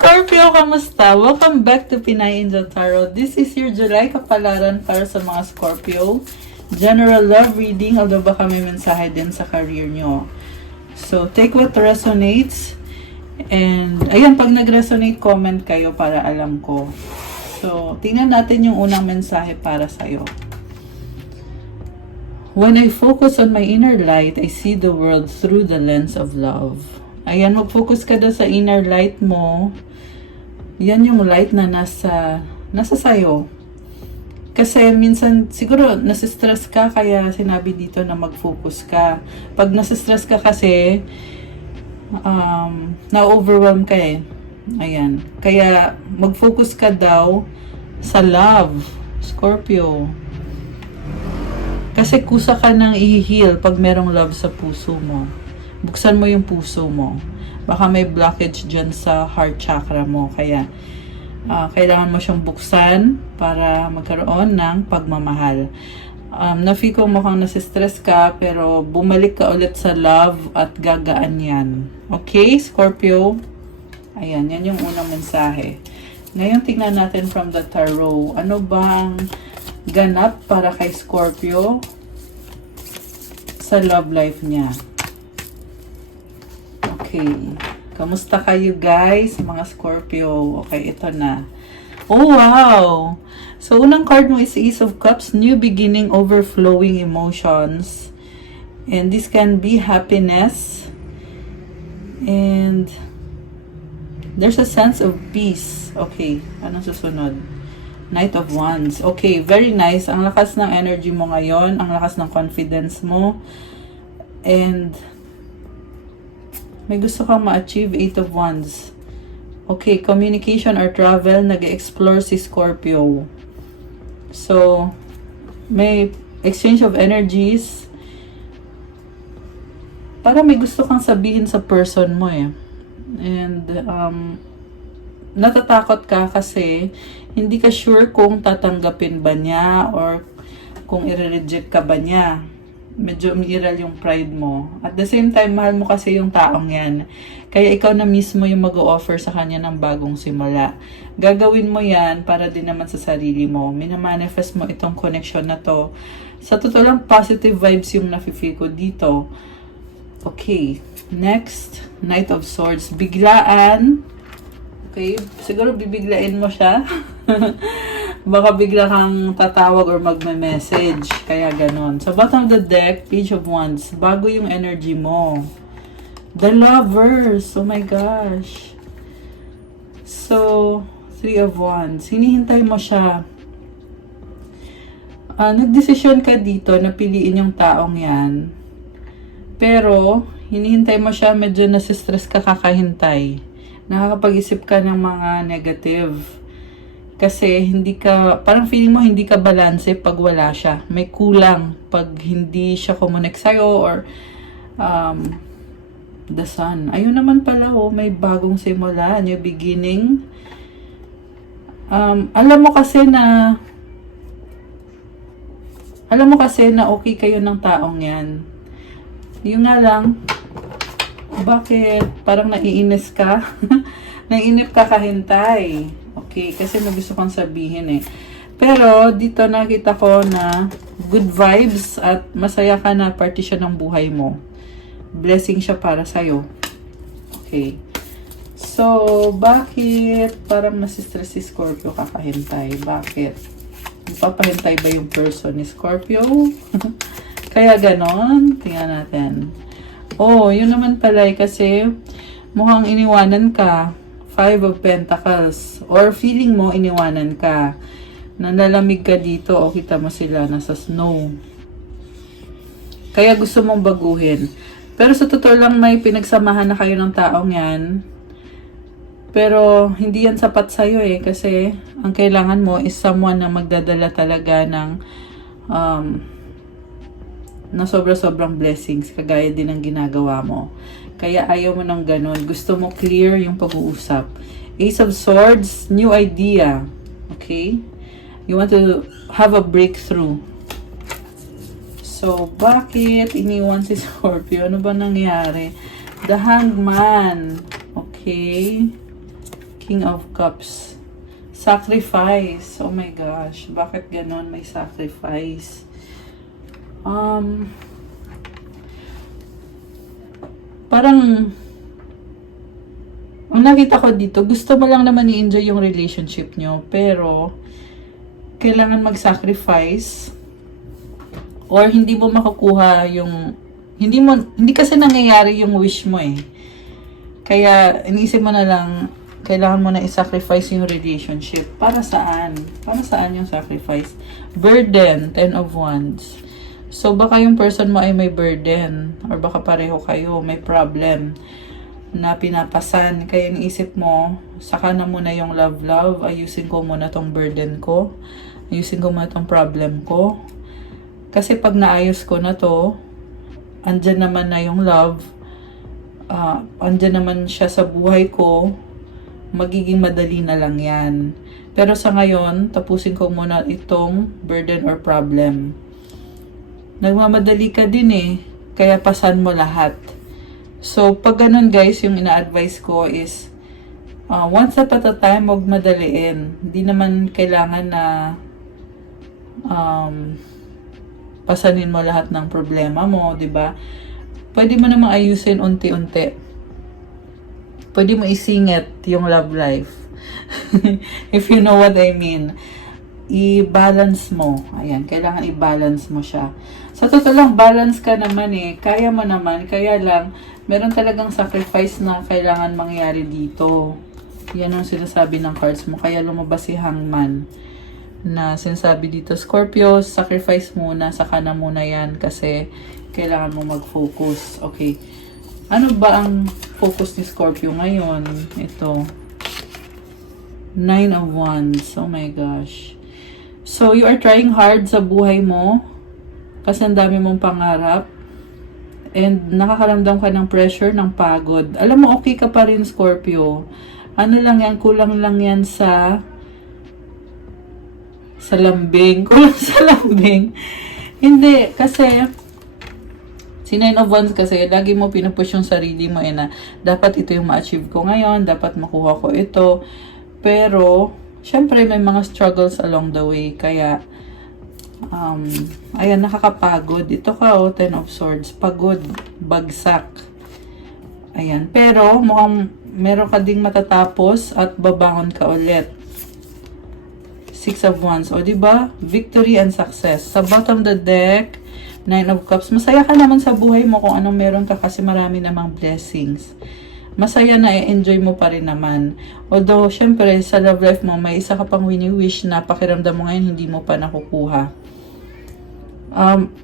Scorpio, kamusta? Welcome back to Pinay Angel Tarot. This is your July kapalaran para sa mga Scorpio. General love reading, although baka may mensahe din sa career nyo. So, take what resonates. And, ayan, pag nag-resonate, comment kayo para alam ko. So, tingnan natin yung unang mensahe para sa'yo. When I focus on my inner light, I see the world through the lens of love. Ayan, mag-focus ka doon sa inner light mo. Yan yung light na nasa sayo. Kasi minsan, siguro, nasistress ka, kaya sinabi dito na mag-focus ka. Pag nasistress ka kasi, na-overwhelm ka eh. Ayan. Kaya, mag-focus ka daw sa love, Scorpio. Kasi kusa ka nang i-heal pag merong love sa puso mo. Buksan mo yung puso mo. Baka may blockage dyan sa heart chakra mo. Kaya, kailangan mo siyang buksan para magkaroon ng pagmamahal. Na-feel ko mukhang nasistress ka, pero bumalik ka ulit sa love at gagaan yan. Okay, Scorpio? Ayan, yan yung unang mensahe. Ngayon, tingnan natin from the tarot. Ano bang ganap para kay Scorpio sa love life niya? Okay. Kamusta kayo guys, mga Scorpio? Okay, ito na. Oh, wow! So, unang card mo is Ace of Cups, new beginning, overflowing emotions. And this can be happiness. And there's a sense of peace. Okay, anong susunod? Knight of Wands. Okay, very nice. Ang lakas ng energy mo ngayon, ang lakas ng confidence mo. And may gusto kang ma-achieve, 8 of Wands. Okay, communication or travel, nag-explore si Scorpio. So, may exchange of energies. Para may gusto kang sabihin sa person mo eh. And, natatakot ka kasi hindi ka sure kung tatanggapin ba niya or kung i-reject ka ba niya. Medyo umiiral yung pride mo. At the same time, mahal mo kasi yung taong yan. Kaya ikaw na mismo yung mag-o-offer sa kanya ng bagong simula. Gagawin mo yan para din naman sa sarili mo. Minamanifest mo itong connection na to. Sa totoo lang, positive vibes yung nafe-feel ko dito. Okay. Next, Knight of Swords. Biglaan. Okay. Siguro bibiglain mo siya. Baka bigla kang tatawag or magme-message. Kaya ganon. Sa bottom of the deck, Page of Wands. Bago yung energy mo. The Lovers. Oh my gosh. So, Three of Wands. Hinihintay mo siya. Nagdesisyon ka dito na piliin yung taong yan. Pero, hinihintay mo siya. Medyo nasistress ka kakahintay. Nakakapag-isip ka ng mga negative. Kasi hindi ka, parang feeling mo hindi ka balanse pag wala siya. May kulang pag hindi siya kumonek sa'yo or the sun. Ayun naman pala, may bagong simula, new beginning. Alam mo kasi na okay kayo ng taong yan. Yung nga lang, bakit parang naiinis ka? Naiinip ka kahintay. Okay, kasi may gusto kang sabihin eh. Pero, dito nakita ko na good vibes at masaya ka na parte siya ng buhay mo. Blessing siya para sa'yo. Okay. So, bakit parang nasistress si Scorpio kakahintay? Bakit? Papahintay ba yung person ni Scorpio? Kaya ganon. Tingnan natin. Oh, yun naman pala kasi mukhang iniwanan ka. 5 of Pentacles. Or feeling mo, iniwanan ka. Nanalamig ka dito o kita mo sila nasa snow. Kaya gusto mong baguhin. Pero sa totoo lang, may pinagsamahan na kayo ng taong yan. Pero hindi yan sapat sa'yo eh. Kasi ang kailangan mo is someone na magdadala talaga ng na sobra-sobrang blessings. Kagaya din ng ginagawa mo. Kaya ayaw mo ng ganun. Gusto mo clear yung pag-uusap. Ace of Swords, new idea. Okay? You want to have a breakthrough. So, bakit iniwan si Scorpio? Ano ba nangyari? The Hangman. Okay. King of Cups. Sacrifice. Oh my gosh. Bakit ganon? May sacrifice. Parang, ang nakita ko dito, gusto mo lang naman i-enjoy yung relationship nyo, pero, kailangan mag-sacrifice, or hindi mo makukuha yung, hindi kasi nangyayari yung wish mo eh. Kaya, iniisip mo na lang, kailangan mo na i-sacrifice yung relationship. Para saan? Para saan yung sacrifice? Burden, 10 of Wands. So, baka yung person mo ay may burden. Or baka pareho kayo, may problem na pinapasan. Kaya iniisip mo, saka na muna yung love. Ayusin ko muna tong burden ko. Ayusin ko muna tong problem ko. Kasi pag naayos ko na to, andyan naman na yung love. Andyan naman siya sa buhay ko. Magiging madali na lang yan. Pero sa ngayon, tapusin ko muna itong burden or problem. Nagmamadali ka din eh. Kaya pasan mo lahat. So, pag ganun guys, yung ina-advise ko is, one step at a time, huwag madaliin. Hindi naman kailangan na pasanin mo lahat ng problema mo, di ba? Pwede mo namang ayusin unti-unti. Pwede mo isingit yung love life. If you know what I mean. I-balance mo. Ayan, kailangan i-balance mo siya. Sa totoo lang, balance ka naman eh. Kaya mo naman. Kaya lang, meron talagang sacrifice na kailangan mangyari dito. Yan ang sinasabi ng cards mo. Kaya lumabas si Hangman. Na sinasabi dito, Scorpio, sacrifice muna. Saka na muna yan. Kasi kailangan mo mag-focus. Okay. Ano ba ang focus ni Scorpio ngayon? Ito. 9 of Wands. Oh my gosh. So, you are trying hard sa buhay mo. Kasi ang dami mong pangarap. And nakakaramdam ka ng pressure, ng pagod. Alam mo, okay ka pa rin, Scorpio. Ano lang yan, kulang lang yan sa lambing. Kulang sa lambing. Hindi, kasi si 9 of Wands kasi, lagi mo pinupush yung sarili mo na dapat ito yung ma-achieve ko ngayon, dapat makuha ko ito. Pero, syempre may mga struggles along the way. Kaya, ayan, nakakapagod. Ito ka, 10 of Swords. Pagod, bagsak. Ayan. Pero, mukhang meron ka ding matatapos at babangon ka ulit. 6 of Wands. O, diba? Victory and success. Sa bottom of the deck, 9 of Cups. Masaya ka naman sa buhay mo kung anong meron ka kasi marami namang blessings. Masaya na i-enjoy mo pa rin naman. Although, syempre, sa love life mo, may isa ka pang wini-wish na pakiramdam mo ngayon hindi mo pa nakukuha.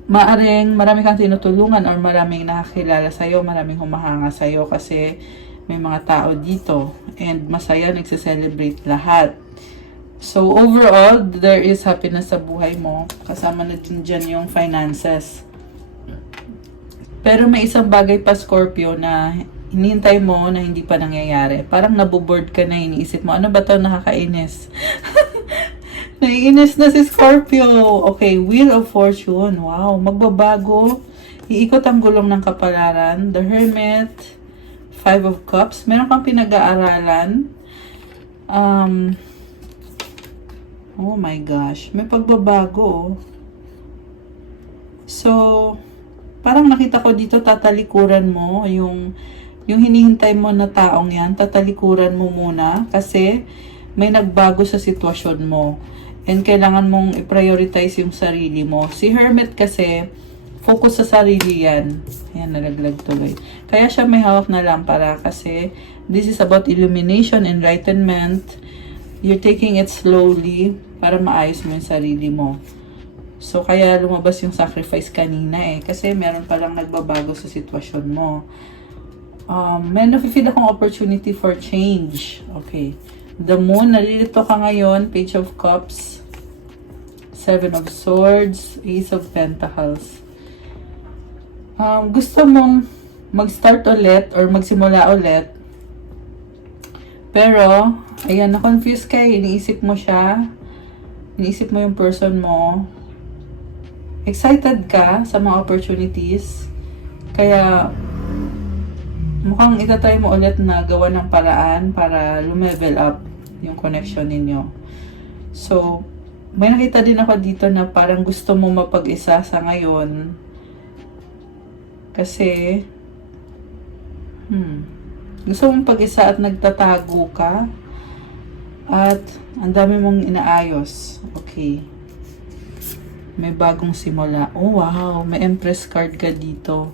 Maaring marami kang tinutulungan or maraming nakakilala sa'yo, maraming humahanga sa'yo kasi may mga tao dito. And masaya, nagse-celebrate lahat. So, overall, there is happiness sa buhay mo. Kasama na din dyan yung finances. Pero may isang bagay pa, Scorpio, na hinihintay mo na hindi pa nangyayari. Parang naboboard ka na, iniisip mo, ano ba to, nakakainis? Naiinis na si Scorpio. Okay, Wheel of Fortune. Wow, magbabago. Iikot ang gulong ng kapalaran. The Hermit. 5 of Cups. Meron kang pinag-aaralan. Oh my gosh. May pagbabago. So, parang nakita ko dito, tatalikuran mo yung hinihintay mo na taong yan, tatalikuran mo muna kasi may nagbago sa sitwasyon mo. And kailangan mong i-prioritize yung sarili mo. Si Hermit kasi, focus sa sarili yan. Ayan, nalaglag tuloy. Kaya siya may hawak na lampara kasi this is about illumination, enlightenment. You're taking it slowly para maayos mo yung sarili mo. So, kaya lumabas yung sacrifice kanina kasi meron palang nagbabago sa sitwasyon mo. May nafe-feel akong opportunity for change. Okay. The Moon, nalilito ka ngayon. Page of Cups. 7 of Swords. Ace of Pentacles. Gusto mong mag-start ulit or magsimula ulit. Pero, ayan, na-confuse ka. Iniisip mo siya. Iniisip mo yung person mo. Excited ka sa mga opportunities. Kaya, mukhang itatry mo ulit na gawa ng paraan para lumevel up yung connection ninyo. So, may nakita din ako dito na parang gusto mo mapag-isa sa ngayon. Kasi, gusto mong pag-isa at nagtatago ka. At, ang dami mong inaayos. Okay. May bagong simula. Oh, wow. May Empress card ka dito.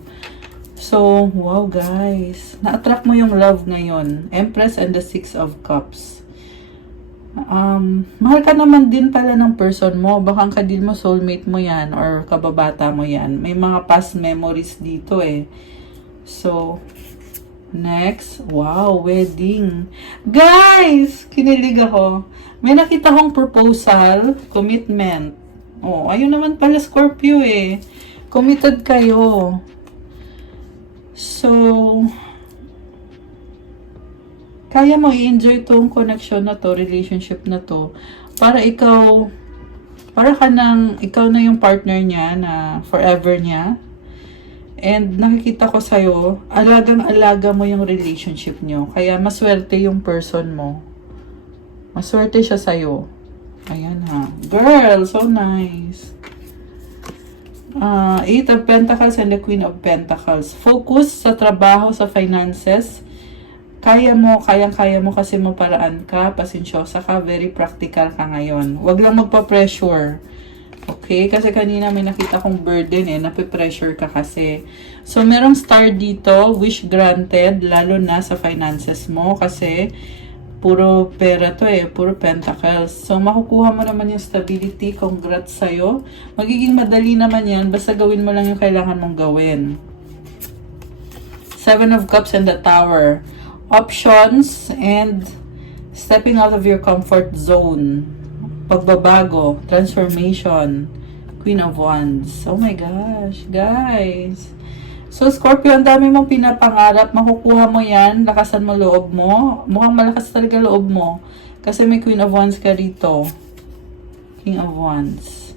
So, wow guys. Na-attract mo yung love ngayon. Empress and the Six of Cups. Mahal ka naman din pala ng person mo. Baka ang kadil mo, soulmate mo yan. Or kababata mo yan. May mga past memories dito eh. So, next. Wow, wedding. Guys! Kinilig ako. May nakita kong proposal. Commitment. Oh, ayun naman pala Scorpio eh. Committed kayo. So, kaya mo i-enjoy tong connection na to, relationship na to, para ikaw na yung partner niya na forever niya. And nakikita ko sa'yo, alagang-alaga mo yung relationship niyo. Kaya maswerte yung person mo. Maswerte siya sa'yo. Ayan ha. Girl, so nice. Eight of Pentacles and the Queen of Pentacles. Focus sa trabaho, sa finances. Kaya mo kasi maparaan ka, pasensyosa ka, very practical ka ngayon. Huwag lang magpa-pressure. Okay? Kasi kanina may nakita kong burden eh, nape-pressure ka kasi. So, merong star dito, wish granted, lalo na sa finances mo kasi puro pera to eh, puro pentacles. So, makukuha mo naman yung stability. Congrats sa'yo. Magiging madali naman yan, basta gawin mo lang yung kailangan mong gawin. Seven of Cups and the Tower. Options and stepping out of your comfort zone. Pagbabago, transformation. Queen of Wands. Oh my gosh, guys. So, Scorpio, ang dami mong pinapangarap. Makukuha mo yan. Lakasan mo loob mo. Mukhang malakas talaga loob mo. Kasi may Queen of Wands ka rito. King of Wands.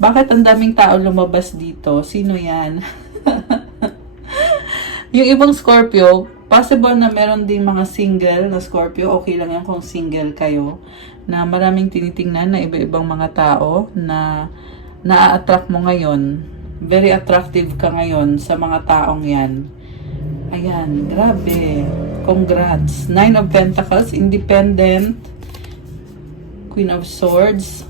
Bakit ang daming tao lumabas dito? Sino yan? Yung ibang Scorpio, possible na meron ding mga single na Scorpio. Okay lang yan kung single kayo. Na maraming tinitingnan na iba-ibang mga tao na na-attract mo ngayon. Very attractive ka ngayon sa mga taong yan. Ayan, grabe. Congrats. Nine of Pentacles, independent. Queen of Swords.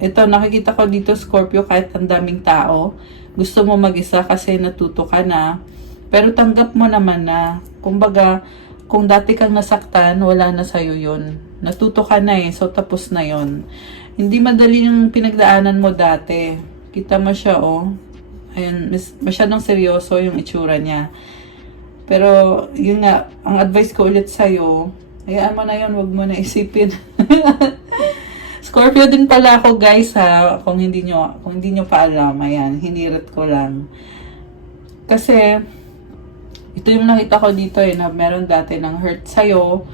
Ito, nakikita ko dito, Scorpio, kahit ang daming tao. Gusto mo mag-isa kasi natuto ka na. Pero tanggap mo naman na, kumbaga, kung dati kang nasaktan, wala na sa'yo yun. Natuto ka na eh, so tapos na yun. Hindi madali yung pinagdaanan mo dati. Kita mo siya, oh. Ayun, masyadong seryoso yung itsura niya. Pero, yun nga, ang advice ko ulit sa'yo, hayaan mo na yun, wag mo na isipin. Scorpio din pala ako, guys, ha, kung hindi nyo pa alam, ayan, hinirit ko lang. Kasi, ito yung nakita ko dito, eh, na meron dati ng hurt sa'yo,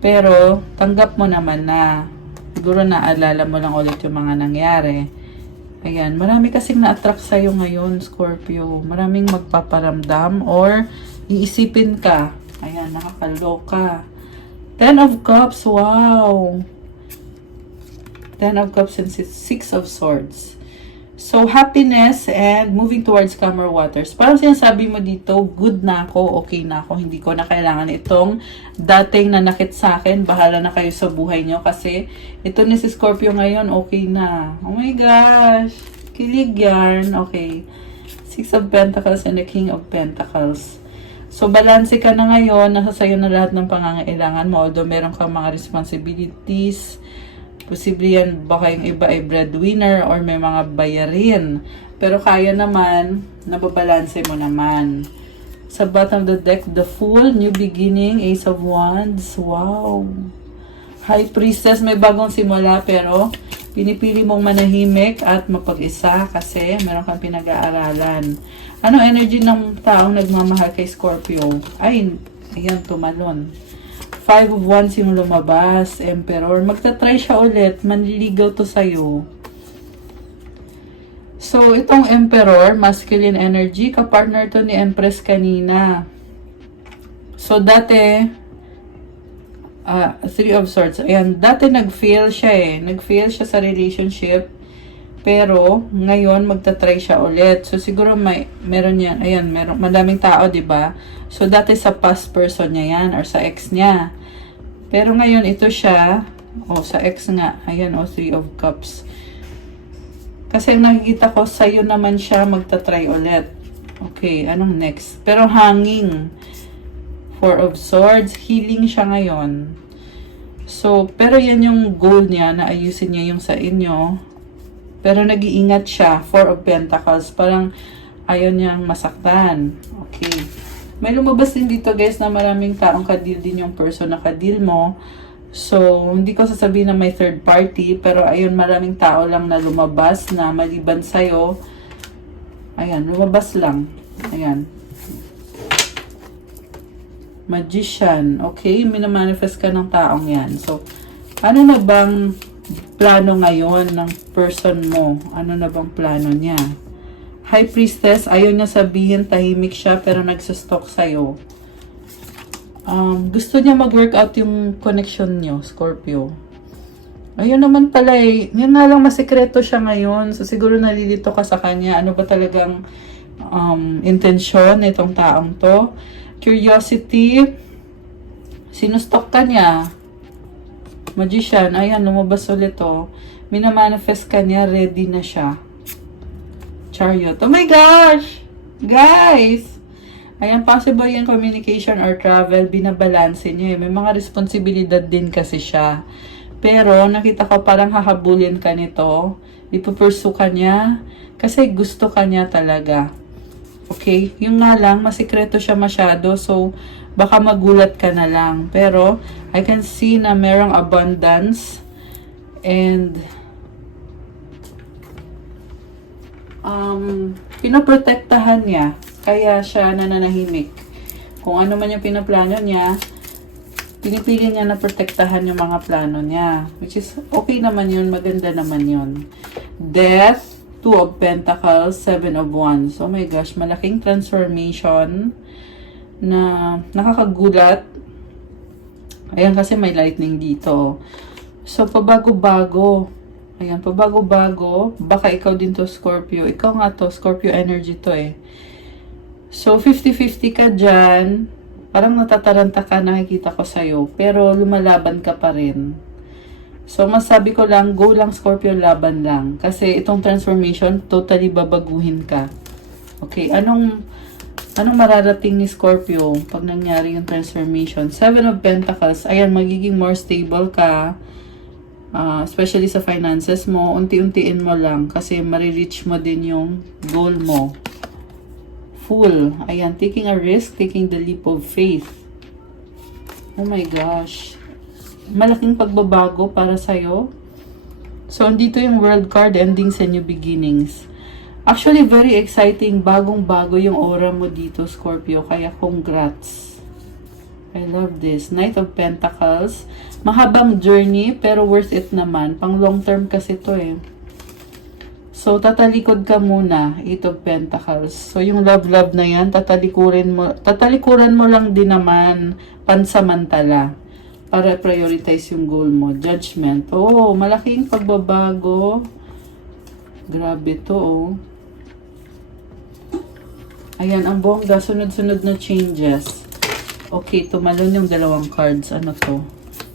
pero, tanggap mo naman na, siguro naalala mo lang ulit yung mga nangyari. Ayan, marami kasing na-attract sa'yo ngayon, Scorpio. Maraming magpaparamdam or iisipin ka. Ayan, nakakaloka. Ten of Cups, wow. Ten of Cups and Six of Swords. So, happiness and moving towards calmer waters. Parang sinasabi mo dito, good na ako, okay na ako, hindi ko na kailangan itong dating nanakit sa akin, bahala na kayo sa buhay nyo. Kasi, ito ni si Scorpio ngayon, okay na. Oh my gosh, kilig yarn. Okay. Six of Pentacles and the King of Pentacles. So, balanse ka na ngayon, nasa sayo na lahat ng pangangailangan mo, although meron kang mga responsibilities. Posible yan, baka yung iba ay breadwinner or may mga bayarin. Pero kaya naman, nababalanse mo naman. Sa bottom of the deck, the Fool, New Beginning, Ace of Wands. Wow. High Priestess, may bagong simula pero pinipili mong manahimik at mapag-isa kasi meron kang pinag-aaralan. Ano energy ng taong nagmamahal kay Scorpio? Ay, ayan, tumalon. Five of Wands yung lumabas, Emperor. Magta-try siya ulit. Manliligaw to sa'yo. So, itong Emperor, masculine energy, kapartner to ni Empress kanina. So, dati, Three of Swords. Ayan, dati nag-fail siya eh. Nag-fail siya sa relationship. Pero, ngayon, magta-try siya ulit. So, siguro meron yan. Ayan, madaming tao, di ba? So, dati sa past person niya yan or sa ex niya. Pero ngayon, ito siya. Sa ex nga. Ayan, Three of Cups. Kasi nakikita ko, sa'yo naman siya magta-try ulit. Okay, anong next? Pero hanging. Four of Swords. Healing siya ngayon. So, pero yan yung goal niya na ayusin niya yung sa inyo. Pero nag-iingat siya. Four of Pentacles. Parang ayaw niyang masaktan. Okay. May lumabas din dito guys na maraming taong kadil din yung person na kadil mo. So, hindi ko sasabihin na may third party. Pero ayun, maraming tao lang na lumabas na maliban sa'yo. Ayan, lumabas lang. Ayan. Magician. Okay, minamanifest ka ng taong yan. So, ano na bang plano ngayon ng person mo? Ano na bang plano niya? High Priestess, ayaw niya sabihin, tahimik siya, pero nagsustalk sa'yo. Gusto niya mag-work out yung connection niyo, Scorpio. Ayun naman pala eh. Yun nga lang, masikreto siya ngayon. So, siguro nalilito ka sa kanya. Ano ba talagang intensyon nitong taong to? Curiosity. Sinustok ka niya. Magician. Ayan, lumabas ulit to. Minamanifest ka niya. Ready na siya. Chariot. Oh my gosh! Guys! Ayan, possible yung communication or travel. Binabalanse niya eh. May mga responsibilidad din kasi siya. Pero, nakita ko parang hahabulin ka nito. Ipupursue ka niya. Kasi gusto ka niya talaga. Okay? Yung nga lang, masikreto siya masyado. So, baka magulat ka na lang. Pero, I can see na merong abundance. And, pinoprotektahan niya. Kaya siya nananahimik. Kung ano man yung pinaplano niya, pinipili niya na protektahan yung mga plano niya. Which is, okay naman yun. Maganda naman yun. Death, Two of Pentacles, Seven of Wands. Oh my gosh, malaking transformation na nakakagulat. Ayan, kasi may lightning dito. So, pabago-bago. Ayan, pabago-bago. Baka ikaw din to, Scorpio. Ikaw nga to, Scorpio energy to eh. So, 50-50 ka dyan. Parang natataranta ka, nakikita ko sa'yo. Pero, lumalaban ka pa rin. So, masabi ko lang, go lang Scorpio, laban lang. Kasi itong transformation, totally babaguhin ka. Okay, anong mararating ni Scorpio pag nangyari yung transformation? Seven of Pentacles, ayan, magiging more stable ka. Especially sa finances mo, unti-untiin mo lang. Kasi marireach mo din yung goal mo. Fool, ayan, taking a risk, taking the leap of faith. Oh my gosh. Malaking pagbabago para sa'yo. So, andito yung World card, endings and new beginnings. Actually, very exciting. Bagong-bago yung aura mo dito, Scorpio. Kaya, congrats. I love this. Knight of Pentacles. Mahabang journey, pero worth it naman. Pang long term kasi to eh. So, tatalikod ka muna. Eight of Pentacles. So, yung love na yan, tatalikuran mo lang din naman pansamantala. Para prioritize yung goal mo. Judgment. Oh, malaking pagbabago. Grabe to, oh. Ayan, ang bongga. Sunod-sunod na changes. Okay, tumalon yung dalawang cards. Ano to?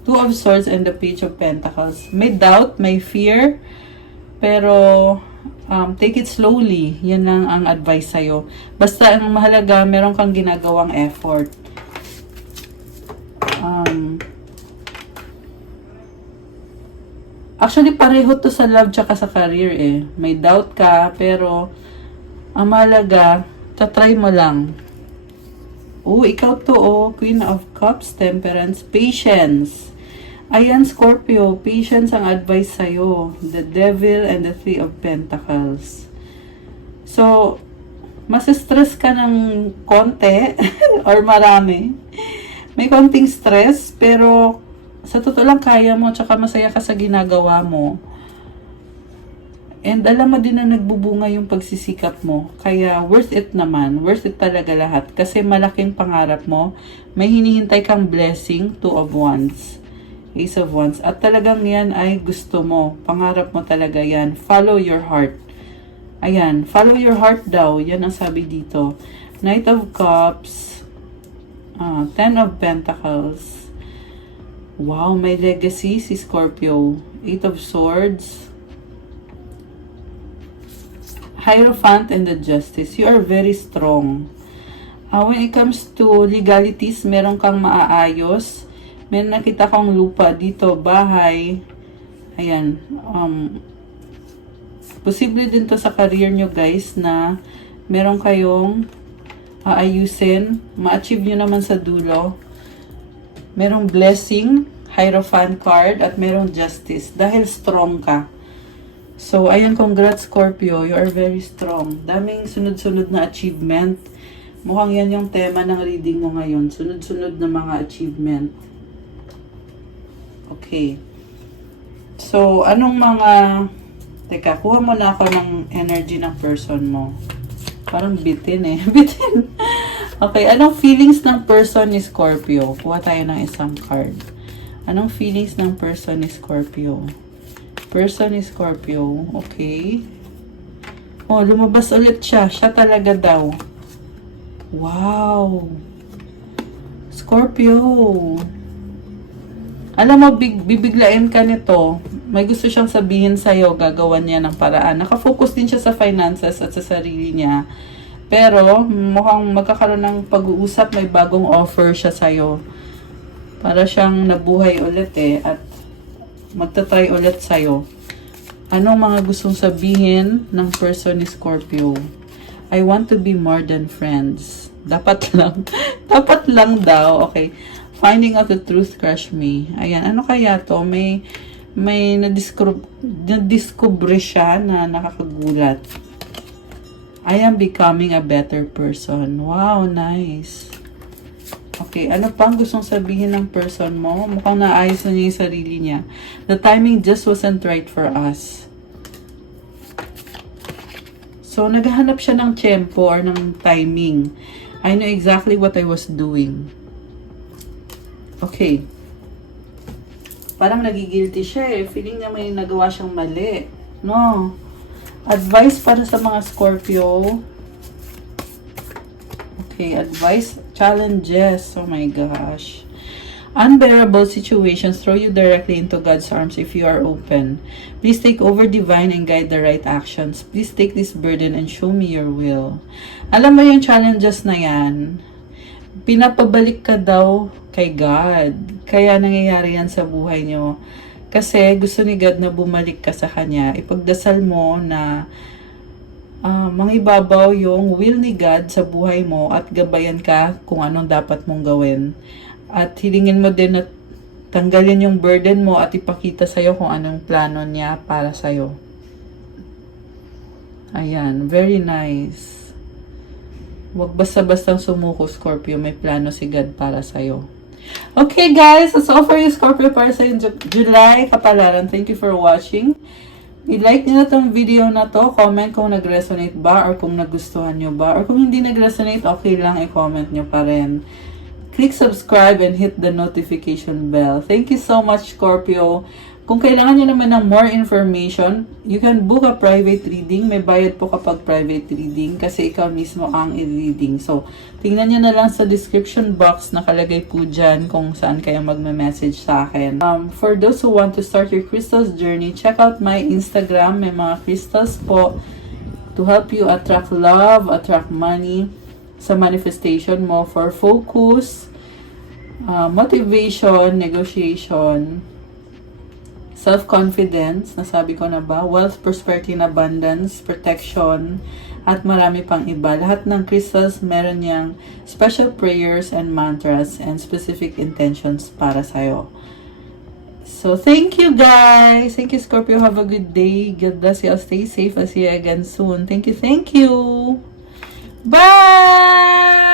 Two of Swords and the Page of Pentacles. May doubt, may fear. Pero, take it slowly. Yan lang ang advice sa'yo. Basta, ang mahalaga, meron kang ginagawang effort. Actually, pareho to sa love tsaka sa career eh. May doubt ka, pero ang mahalaga, tatry mo lang. Oh, ikaw to oh. Queen of Cups, Temperance, Patience. Ayan, Scorpio. Patience ang advice sa'yo. The Devil and the Three of Pentacles. So, mas-stress ka ng konti or marami. May konting stress, pero sa totoo lang kaya mo, tsaka masaya ka sa ginagawa mo. And alam mo din na nagbubunga yung pagsisikap mo. Kaya worth it naman. Worth it talaga lahat. Kasi malaking pangarap mo. May hinihintay kang blessing, 2 of Wands. Ace of Wands. At talagang yan ay gusto mo. Pangarap mo talaga yan. Follow your heart. Ayan. Follow your heart daw. Yan ang sabi dito. Knight of Cups. 10 of Pentacles. Wow, may legacy si Scorpio. 8 of Swords. Hierophant and the Justice. You are very strong. When it comes to legalities, meron kang maaayos. Meron nakita kong lupa dito, bahay. Ayan. Posible din to sa career nyo guys na meron kayong aayusin. Ma-achieve nyo naman sa dulo. Merong blessing, Hierophant card, at merong Justice. Dahil strong ka. So, ayan, congrats Scorpio. You are very strong. Daming sunod-sunod na achievement. Mukhang yan yung tema ng reading mo ngayon. Sunod-sunod na mga achievement. Okay. So, anong mga... Teka, kuha mo na ako ng energy ng person mo. Parang bitin eh. Bitin. Okay, anong feelings ng person ni Scorpio? Kuha tayo ng isang card. Anong feelings ng person ni Scorpio? Person is Scorpio. Okay. Oh, lumabas ulit siya. Siya talaga daw. Wow. Scorpio. Alam mo, bibiglain ka nito. May gusto siyang sabihin sa'yo. Gagawan niya ng paraan. Nakafocus din siya sa finances at sa sarili niya. Pero, mukhang magkakaroon ng pag-uusap. May bagong offer siya sa'yo. Para siyang nabuhay ulit eh. At magta-try ulit sa'yo. Anong mga gustong sabihin ng person ni Scorpio? I want to be more than friends. Dapat lang. Dapat lang daw. Okay. Finding out the truth, crush me. Ayan. Ano kaya to? May nadiscover siya na nakakagulat. I am becoming a better person. Wow, nice. Okay, ano pang gustong sabihin ng person mo? Mukhang naayos na niya yung sarili niya. The timing just wasn't right for us. So, naghahanap siya ng tempo or ng timing. I know exactly what I was doing. Okay. Parang nagigilty siya eh. Feeling niya may nagawa siyang mali. No. Advice para sa mga Scorpio. Okay, advice, challenges. Oh my gosh. Unbearable situations throw you directly into God's arms if you are open. Please take over divine and guide the right actions. Please take this burden and show me your will. Alam mo yung challenges na yan, pinapabalik ka daw kay God. Kaya nangyayari yan sa buhay nyo. Kasi gusto ni God na bumalik ka sa Kanya. Ipagdasal mo na mangibabaw yung will ni God sa buhay mo at gabayan ka kung anong dapat mong gawin. At hilingin mo din na tanggalin yung burden mo at ipakita sa'yo kung anong plano niya para sa'yo. Ayan, very nice. Huwag basta-bastang sumuko, Scorpio. May plano si God para sa'yo. Okay guys, that's all for you, Scorpio, para sa July kapalaran. Thank you for watching. I-like nyo na tong video na to. Comment kung nag-resonate ba or kung nagustuhan nyo ba. Or kung hindi nag-resonate, okay lang, i-comment nyo pa rin. Click subscribe and hit the notification bell. Thank you so much, Scorpio. Kung kailangan nyo naman ng more information, you can book a private reading. May bayad po kapag private reading kasi ikaw mismo ang i-reading. So, tingnan nyo na lang sa description box. Nakalagay po dyan kung saan kayo magme-message sa akin. For those who want to start your crystals journey, check out my Instagram. May mga crystals po to help you attract love, attract money sa manifestation mo for focus, motivation, negotiation, self-confidence, nasabi ko na ba, wealth, prosperity, and abundance, protection, at marami pang iba. Lahat ng crystals meron niyang special prayers and mantras and specific intentions para sa'yo. So, thank you guys! Thank you, Scorpio. Have a good day. God bless you. I'll stay safe. I'll see you again soon. Thank you. Thank you! Bye!